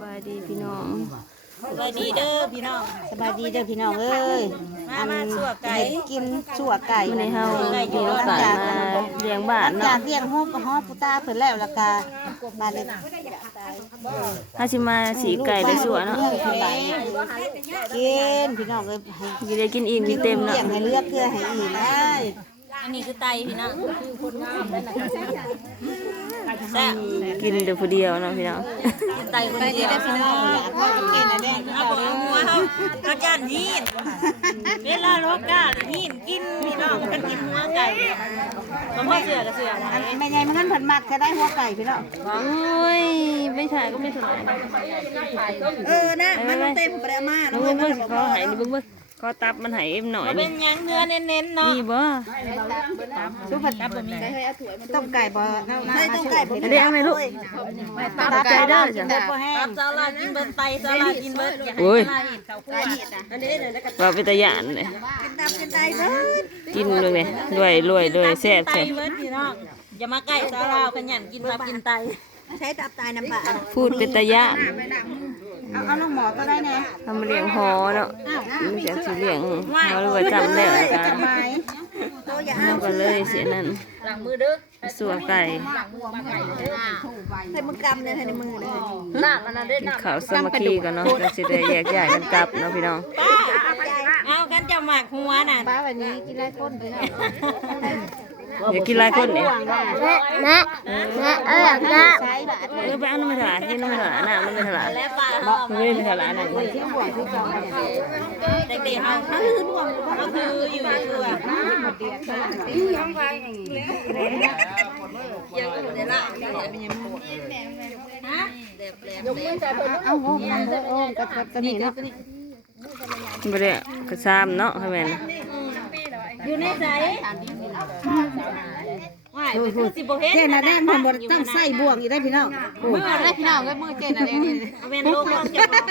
บายดีพี่น้องสบายดีเด้อพี่น้องสบายดีเด้อพี่น้องเอ้ยมามาสั่วไก่เฮ็ดกินสั่วไก่วันนี้เฮามีโอกาสมาเลี้ยงบ้านจาเนาะกเลี้ยงฮอบฮอบปูตาเพิ่นแล้วแล้วก็มาเลยเฮาสิมาสีไก่ได้สวยเนาะเรื่องที่ไหนกินพี่น้องเอ้ยให้กินได้กินอิ่มกินเต็มเนาะเลี้ยงให้เลือกเพื่อให้อีกได้ อันนี้คือไตพี่น้องแซ่บกินแต่ผู้เดียวเนาะพี่น้องกินไตคนเดียวพี่น้องอยากว่ากินอะไรเอาบอกเอาหัวเขาอาจารย์ยีนเวลาโลกายีนกินพี่น้องมันกินหัวไก่ก็พ่อเสือกับเสืออันไม่ใหญ่มันเพิ่นมักจะได้หัวไก่พี่น้องโอ้ยไม่ถ่ายก็ไม่ถ่ายเออนะมันเต็มประมาณเบิ่งเบิ่งเขาหายนี่เบิ่งเบิ่ง เขาตับมันหายเอ็มหน่อยเป็นี่นยังเนื้อเน้นๆเนาะมีบ่ซุปผัดต้มไก่บ่ใช่ต้มไก่เพิ่นอันนี้เอาไหมลูกตับใจเด้อจ้ะเด็ดบ่แห้งตับซาลากินเบิร์ดไตซาลากินเบิร์ดอย่าให้โอ้ยซาลาเห็ดเขาคั่วอันนี้เนี่ยแล้วก็ว่าเป็นตะยานเลยตับกินไก่เด้อกินเลยเนี่ยด้วยรวยด้วยแซ่บไตแซ่บเบิร์ดพี่น้องอย่ามาใกล้ซาลาขยันกินตับกินไตใช้ตับตายน้ำปลาพูดเป็นตะยาน เอาเอาน้องหมอก็ได้แน่ทำมาเลี้ยงหอเนาะมันจะสิเลี้ยงเขาเลยว่าจำแล้วแล้วกันไม้ตัวอย่าเราก็เลยเสียนั่นหลังมือเด้อสัวไก่ให้มึงกำเลยให้ในมือเลยหน้ามันน่ะเด้อกินข้าวสามัคคีกันเนาะจะสิได้แยกย้ายกันกลับเนาะพี่น้องเอากันจะหมักหัวน่ะป้าวันนี้กินได้ก้นไปแล้ว อย่ากินหลายคนนี่ยนะนะเออนะใช้บาเออไปเอาน้ำมันถลากินน้ำมันถลาน่ะมันเป็นถลาและปลามันไม่เป็นถลาน่ะที่ห่วงที่จองเด็กเฮาเขาคืออยู่ในตัวยังอยู่ในละเด็บแหลมเอาโอ้โอ้กับกับนี่เนาะบ่ได้กระซามเนาะให้แม่นอยู่ในใจ ว่ายคือสิบ่เฮ็ดเจน่ะได้มันบ่ต้องใส่บ่วงอีกได้พี่น้องมือได้พี่น้องก็มือเจน่ะได้นี่แม่นโลกของเจ้าของ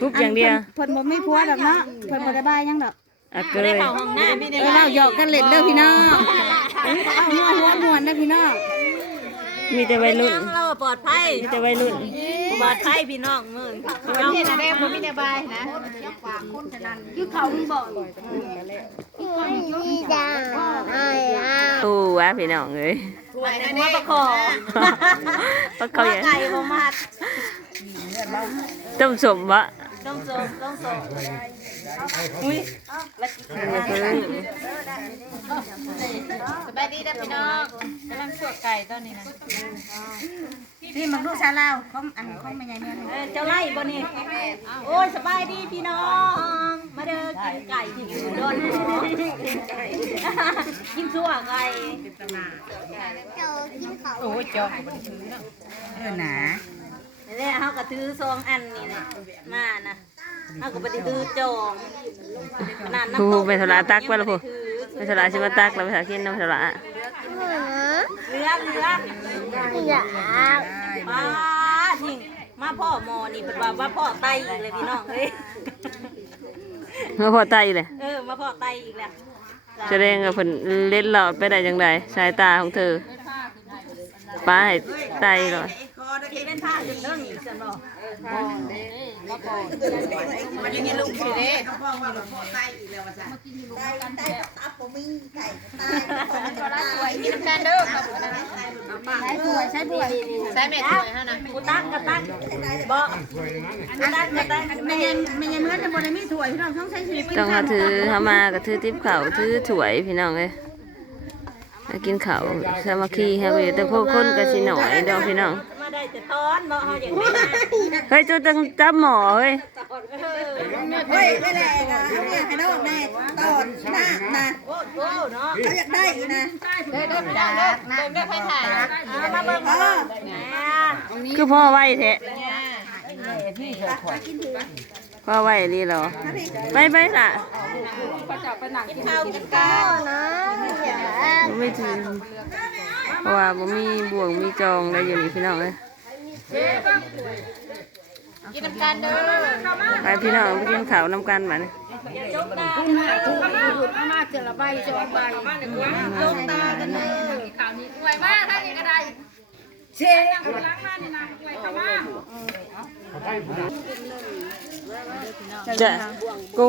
ปุ๊บอย่างเดียวเพิ่นบ่มีผัวดอกเนาะเพิ่นบ่ได้บายยังดอกอะเกบ่ได้ยเข้าห้องน้ำไม่ได้เออเราหยอกกันเล่นเด้อพี่น้องเอาหัวหัวม่วนเด้อพี่น้องมีแต่วัยรุ่นเราปลอดภัยมีแต่วัยรุ่น ปลอดภัยพี่น้องมึงเจน่ะได้บ่มีได้บายนะคือเขามึงบอกตู้วะพี่น้องเอ้ยป่วยแต่หัวประคอปะเขาอย่างไก่บ่มากต้มสมบะ ต้องโซมต้องโซมสบายดีเด้อพี่น้องกำลังสวดไก่ตอนนี้นะนี่มันลูกชาลาวเขาอันเขาไม่ใหญ่แม่เออเจ้าไล่บ่นี่โอ้ยสบายดีพี่น้อง มาเด้อกินไก่ที่อยู่โดนกินสัวไก่โอ้ยเจ้าเออหนา เนี่ยเฮาก็ถือซองอันนี่นะมานะเฮาก็บ่ได้ถือจองขนาดน้ำผู้ตกไปทลาตักไปแล้วผู้ไปทลาชิมาตักแล้วไปหากินน้ำทลาเรือเรือป้าทิ้งมาพ่อหมอนี่เพิ่นว่าว่าพ่อไตอีกเลยพี่น้องเฮ้ยเมื่อพอไตเลยเออมาพ่อไตอีกแล้วแสดงว่าเพิ่นเล่นหลอดไปได้จังไดสายตาของเธอป้าให้ไตหรอ คิดเป็นผ้าจนเรื่องอีกซั่นบ่ใช้บ่วยใช้เม็ดบ่วยเฮานะกูตั้งก็ตั้งบ่ตั้งก็ตั้งไม่ใหญ่ไม่ใหญ่เหมือนแต่บ่ได้มีถ้วยพี่น้องต้องใช้ชีวิตต้องเขาถือเขามาก็ถือติ๊บเขาวถือถ้วยพี่น้องเอ้ยกินข้าวสามัคคีฮะเวแต่พวกคนก็สิหน่อยเดอกพี่น้อง มาได้แต่ตอนบ่เฮาอย่างนี้นะเฮ้ยเจ้าต้องจับหมอเฮ้ยเฮ้ยไม่แรงอะเอาเนี่ยให้น้องแน่ตอนหน้านะโอ้โหเนาะเขาอยากได้อีกนะเด้อเด้อเด้อเด้อเด้อเด้อให้ถ่ายเอามาเบิ่งมาเบิ่งแหมคือพ่อไหวแท้พ่อไหวดีเหรอไปไปล่ะกินข้าวกินข้าวไม่ถึงเพราะว่าบ่มีบ่วงมีจองอะไรอยู่นี่พี่น้องเอ้ย กินน้ำกันเด้อไปพี่น้องไปกินข้าวน้ำกันมาเนี่ยจกตามาเจอละใบจองใบจกตากันเด้อเชจะกู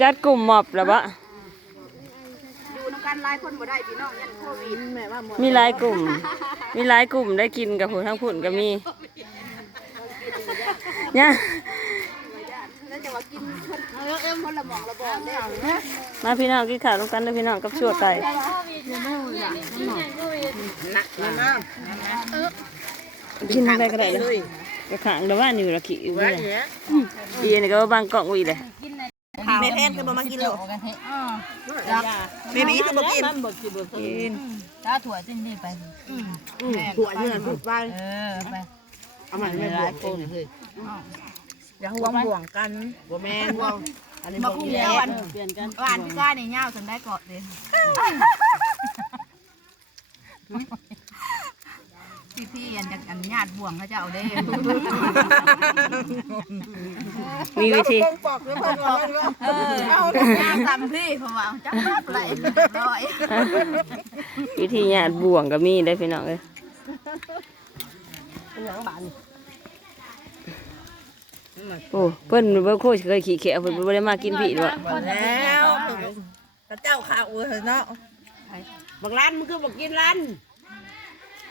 จัดกลุ่มหมอบแล้วบะอยู่นำ กันหลายคนบ่ได้พี่น้องยันโควิดแม่ว่าหมดมีหลายกลุ่ม มีหลายกลุ่มได้กินกับผู้ทั้งผุ่นก็มีเนี่ยแล้วจะว่ากินคนเออเอ็มคนละหมองละบอนได้นะมาพี่น้องกินข้าวร่วมกันเด้วยพี่น้องกับชั่วไก่กินอะไรก็ได้เลยกระขังเดี๋ยวว่านี่ละขี้อยู่เลยอีนี่ก็ว่าบางกล่องวีเลย แม่แพนคือบ่มากินหรอกแม่มีคือบ่กินกินถ้าถั่วจิ้นนี่ไปถั่วเนื้อถูกไปเออไปเอามันไม่บ่กินเลยอย่าห่วงห่วงกันบ่แม่นห่วงอันนี้บ่กินแล้วอันเปลี่ยนกันอันพี่ก้านี่ยาวถึงได้เกาะเด้พี่พี่อันจากอันญาติบ่วงเขาจะเอาเด้ มีวิธีเออเอาญาติตำพี่เพราะว่าจักรับไหลร้อยวิธีหยาดบ่วงก็มีได้พี่น้องเลยโอ้เพิ่นเบิ่งโคชเคยขี่เขะเพิ่นบ่ได้มากินผีด้วยแล้วพระเจ้าข่าวเนาะบักร้านมึงคือบักกินร้าน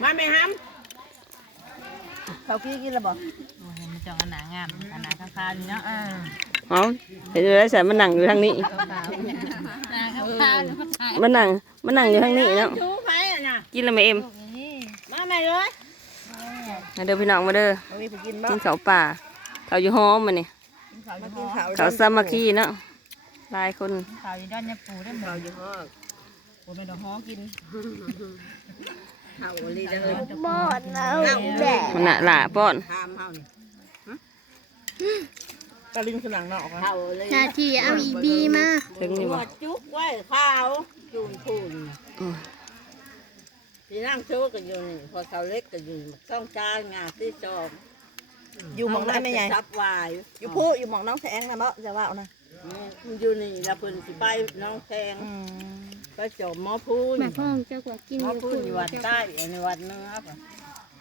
มาไหมฮัม เขากี้กินแล้วบ่มันจังอันหนางามอันหนาคาวๆนี่เนาะเออเอาเห็นได้ใส่มันนั่งอยู่ทางนี้หนาคาวๆมันนั่งมันนั่งอยู่ทางนี้เนาะชูไปอะนะกินแล้วไหมเอ็มมาไหมเลยมาเด้อพี่น้องมาเด้อมีไปกินบ่กินข้าวป่าข้าวอยู่หอมมานี่มากินข้าวข้าวสามัคคีเนาะหลายคนข่าวอยู่ด้านยาปูด้านบ่อยู่ห้องผมเป็นดอกฮ้อกิน ข้าวลีจะเลยมันน่ะหล่าป้อนทามเฮานี่ตะลิงสนังเนาะข้าวเลยนาทีเอาอีบีมาถึงนี่หับ่วจุกไว้ข้าวจูนพูนอืมพี่นั่งโชว์กันอยู่นี่พอเขาเล็กกันอยู่ต้องจานงานที่จอบอยู่หมองนั้นไม่ใหญ่ซับวายอยู่ผู้อยู่หมองน้องแสงนะบ่จะว่าเอานะมันอยู่นี่ละเพิ่นสิไปน้องแทง ไปจบหมอพูนแม่พ่อเจ้ากว่ากินหมออยู่พูนอยู่วัดใต้อันนี้วัดเหนื้อป่ะ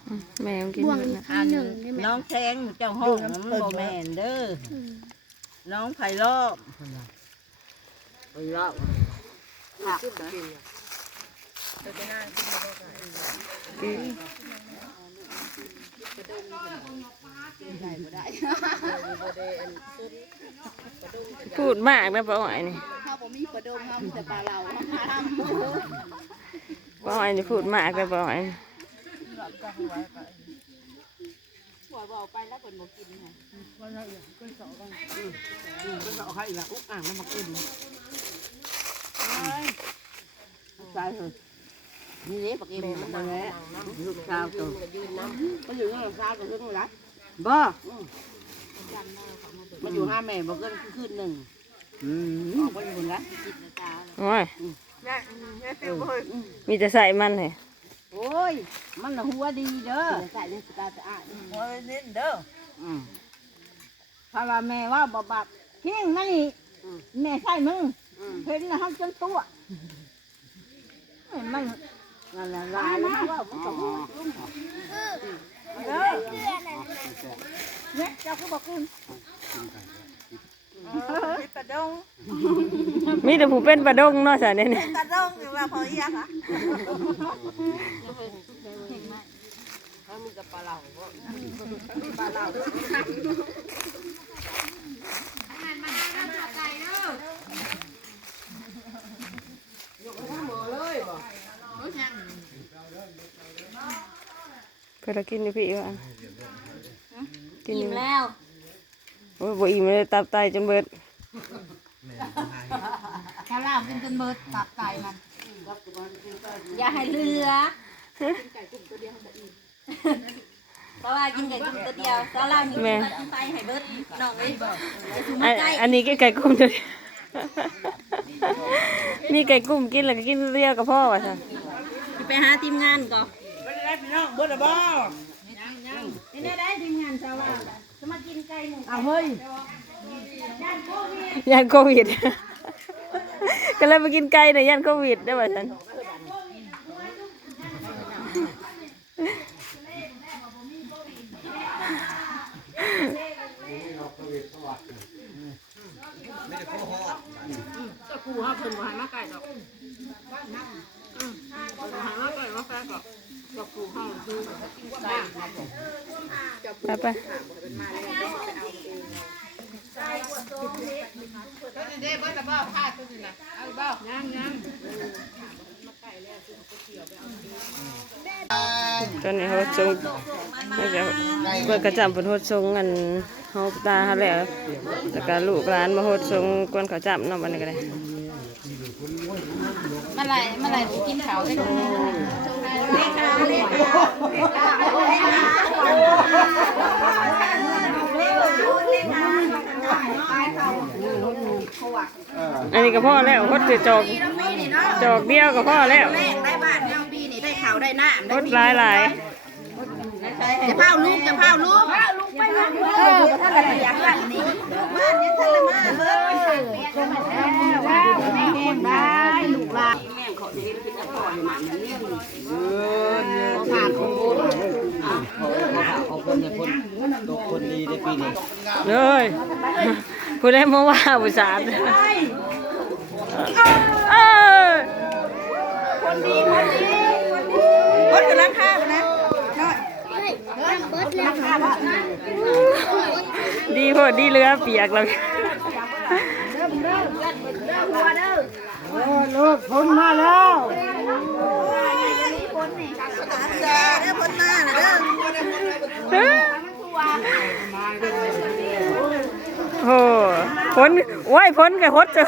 อืมแม่มันกินบ่วงนั่นอีกน่ะทีหนึ่งได้ไหมน้องแทงเจ้าห้องน่ะมันบ่แม่นเด้ออืมน้องไผ่รอบไผ่รอบผักนะพูดมากนะป้าอ้อยนี่ ข้าวบ่มีปลาดงครับแต่ปลาเราป้าอ้อยนี่พูดมากเลยป้าอ้อยนี่เอาให้ละอุ๊กอ่างมันมากินใช่เหรอนี่เล็กปากเอ็มมันมาแล้วลูกสาวตัวมันอยู่ในลูกสาวตัวเพิ่งรักบ่มันอยู่ห้าแม่บอกเกินคืนหนึ่ง อืมออกไปอยู่ละโอ้ยมีแต่ใส่มันเลยโอ้ย มันน่ะหัวดีเด้อใส่ในสตาร์ทอะโอ้ยนิดเด้ออืมถ้าว่าแม่ว่าบ่บักเที่ยงมานี่แม่ใส่มึงเห็นนะห้องจนตัวเห็นมันนั่นแหละลายแล้วว่ามันก็หัวลุ่มเด้อเนี่ยเจ้าก็บอกกิน มีปลาดงมีแต่ผู้เป็นปลาดงเนาะจ้ะเนี่ยนี่ปลาดงคือว่าพออีอะค่ะเพื่อกินอยู่พี่ว่ากินอิ่มแล้ว โอ้ยบ่อิ่มเลยตับไตจนเบิดข้าวลาบกินจนเบิดตับไตมัน อย่าให้เหลือเพราะว่ากินไก่กุ้งตัวเดียวตอนเราอยู่แม่ไปให้เบิดน้องเลยบอกจะถูกอัมานใกล้อันนี้ก็ไก่กุ้มจะมีไก่กุ้มกินแล้วก็กินเรียวกับพ่อว่ะจ้ะไปหาทีมงานก่อนไม่ได้พี่น้องเบิดละบ่นี่ได้ทีมงานชาวบ้านจะ มากินไก่เอาเฮ้ยย่านโควิดยันโควิด ก็เลยมากินไก่หน่อยยันโควิดได้ป่ะฉันจะกูห้าเพิ่นบ่ให้มาไก่ดอกบ่ให้มาไก่มาแฟกดอกจะกูห้าเพิ่น ปไปตอนนี้เขาทรงน่าจะเปิดกระจำเป็นโหดทรงอันเขาตาเขาแล้วแล้วก็ลูกหลานมาโหดทรงกวนเขาจับเนาะบันนี้ก็ได้เมื่อไหร่เมื่อไหร่สิกินข้าวได้กิน อันนี้ก็พ่อแล้วโหดจะจอกจอกเดียวก็พ่อแล้วได้บ้านน้องบีนี่ได้ข้าวได้น้ำโหดหลายหลายจะเผาลูกจะเผาลูกลูกไปลูกเออถ้าอะไรอยากกันนี่ลูกบ้านนี่ทะเลมาเฮ้ยแม่บ้านลูกหลาน ผ่านของบุญเอาคนในคนตกคนดีในปีนี้เลยผู้ได้มาว่าผู้สารเออรถกำลังข้ามนะดีพดดีเรือเปียกแล้ว ลูกพ้นมาแล้วเด้อพ้นมาเด้อโอ้พ้นโอ้ยพ้นกับฮดเจอ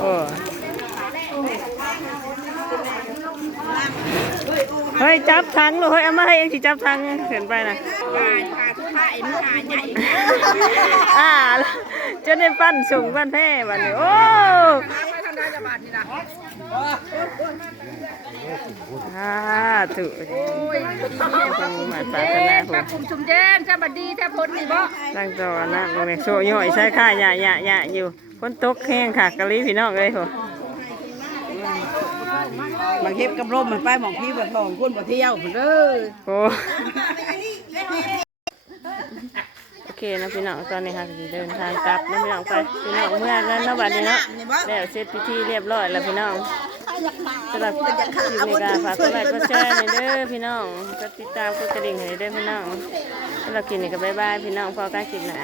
โอ้ เฮ้ยจับทังเลยเฮ้ยเอามาให้เองสิจับทังเห็นไปนะอ่าจนได้ปั้นสูงปั้นแท้บัดนี้โอ้างใดจะบาดนี่นะอ่าถูกโอ้ยมาปรารถนาผมกลุ่มชุมเจนถ้าบัดดีถ้าพ้นนี่บ่ตั้งตัวนะลงในโซ่ย่อยใช้ค่าหยะหยะหยะอยู่คนตกแห้งค่ะกะลีพี่น้องเลยโห บางเฮ็บกับลมมันไปหมองพี่บ่ทองคนบ่เที่ยวเด้อโอ้โอเคนะพี่น้องตอนนี้ค่ะเดินทางกลับนะพี่น้องไปพี่น้องเมื่อนั้นนะบัดนี้เนาะแล้วเสร็จพิธีเรียบร้อยแล้วพี่น้องสำหรับคลิปนี้ก็ฝากกดไลค์กดแชร์หน่อยเด้อพี่น้องกดติดตามกดกระดิ่งให้เด้อพี่น้องสำหรับคลิปนี้ก็บ๊ายบายพี่น้องพอกันคลิปหน้า